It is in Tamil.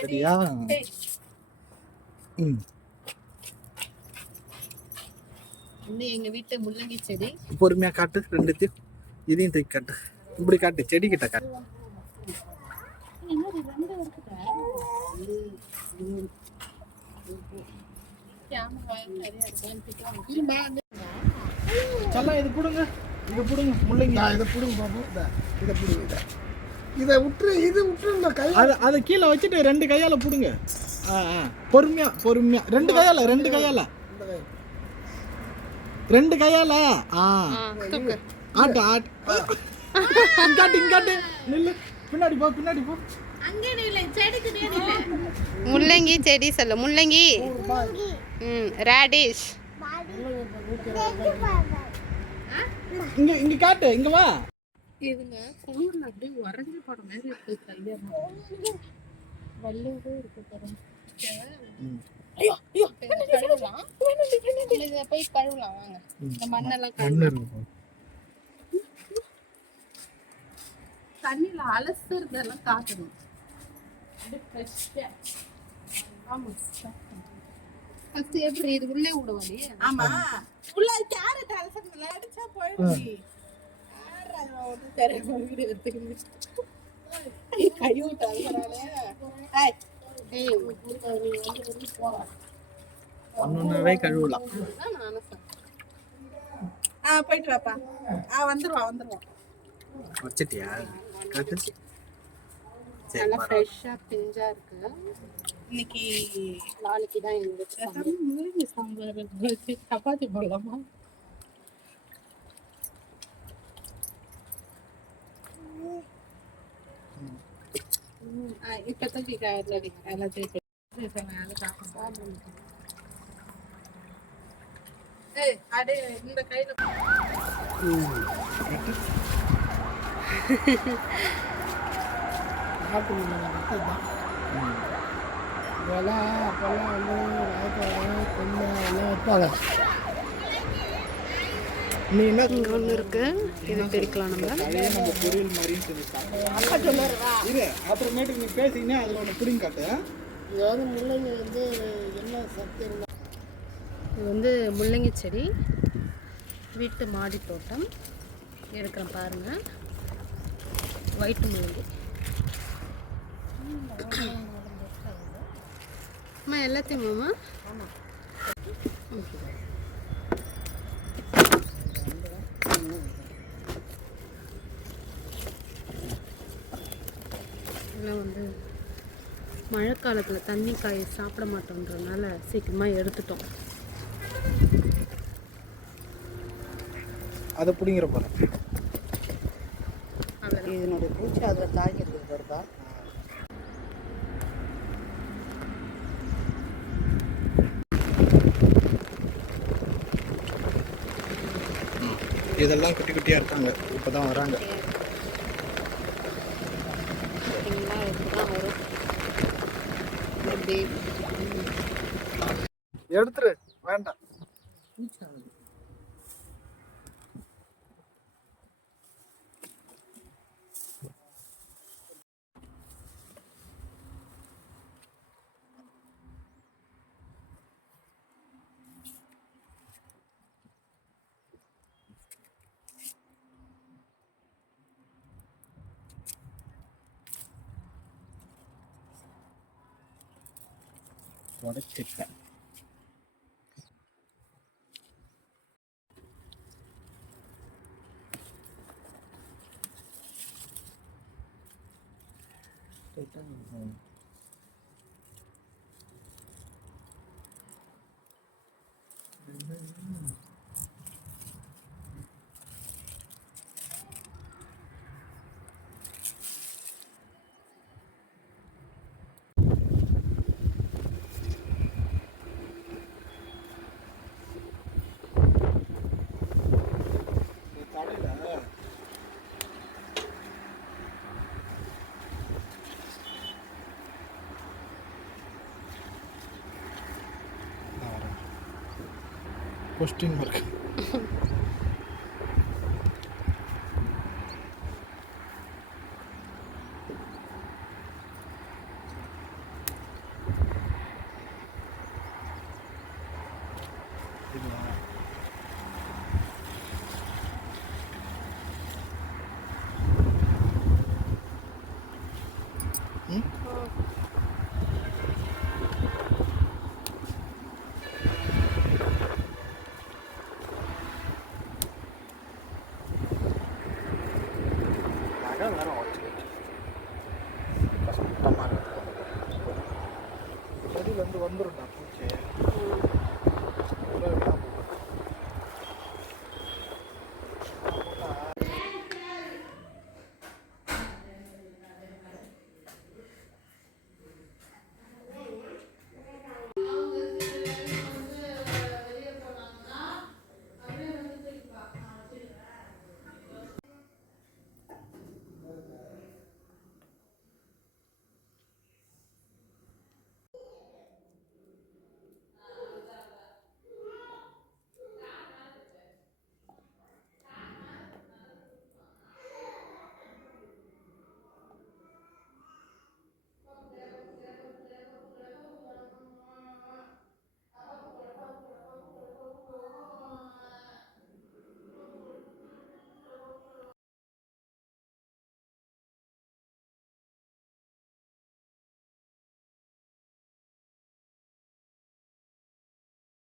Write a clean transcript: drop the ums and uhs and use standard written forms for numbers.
சரியா? எங்க வீட்டு முள்ளங்கி செடி. பொறுமையா காட்டு, ரெண்டுத்தையும் இதையும் தூக்கி காட்டு. இப்படி காட்டு, செடி கிட்ட காட்டு. செல்லம் இது பிடுங்க, இது பிடுங்க, முள்ளங்கி இதை பிடுங்க பார்ப்போம். இதை பிடுங்க, இதை விட்டுரு, இது விட்டுரு. இந்த கை அதை கீழே வச்சுட்டு 2 கையால பிடுங்க. பொறுமையா பொறுமையா, 2 கையால, 2 கையால, 2 கையால. ஆட்டு ஆட்டு, இங்காட்டு இங்காட்டு நில்லு, பின்னாடி போ, பின்னாடி போ. முள்ளங்கி செடி சொல்ல, முள்ளங்கி. ரேடிஷ். இங்க இங்க காட்டு, இங்க வா. இதுங்க குளிர்ல அப்படியே உறைஞ்சு போற மாதிரி இருக்கு. கையா வல்லவே இருக்கு பாருங்க. ஐயோ ஐயோ, கழுவலாம். இதை போய் கழுவலாம் வாங்க. இந்த மண்ணெல்லாம் கழுவலாம். தண்ணியில அலசுறதெல்லாம் காட்டணும். எப்படி இது உள்ளே விடுவாடி? ஆமா, உள்ள கேரட் அலசறதுல அடிச்சா போயிடும். ஒன்னொன்னாவே கழுவலாம். போயிட்டு வாப்பா. வந்துருவான். வச்சிட்டியா? நல்லா ஃப்ரெஷ்ஷா பிஞ்சா இருக்கு. இன்னைக்கு நாளைக்கு தான் எங்களுக்கு சாம்பார் வச்சு சப்பாத்தி போடலாமா? இப்போதைக்கு எல்லாத்தையும் இந்த கையில நீ என்ன ஒன்று இருக்கு, இது பிரிக்கலாம் நம்ம. நம்ம பொரியல் மாதிரியும் செஞ்சு இரு, அப்புறமேட்டு நீ பேசிங்கன்னா அதில் ஒன்று பிடிங்க காட்டு. முள்ளங்கி வந்து என்ன சத்து இருந்தால் இது வந்து முள்ளங்கி செடி, வீட்டு மாடி தோட்டம் எடுக்கிறேன் பாருங்க. ஒயிட் முள்ளங்கி. அம்மா எல்லாத்தையும் மாமா. இதெல்லாம் வந்து மழை காலத்தில் தண்ணி காய் சாப்பிட மாட்டோன்றதுனால சீக்கிரமாக எடுத்துட்டோம். அதை பிடிங்கிற போகிறேன். இதனுடைய பூச்சி அதில் தாங்கிறது வருதா? இதெல்லாம் குட்டி குட்டியாக இருக்காங்க, இப்போ தான் வராங்க. எடுத்துரு, வேண்டாம். உடச்சிட்டேன். क्वेश्चन मार्क வரும்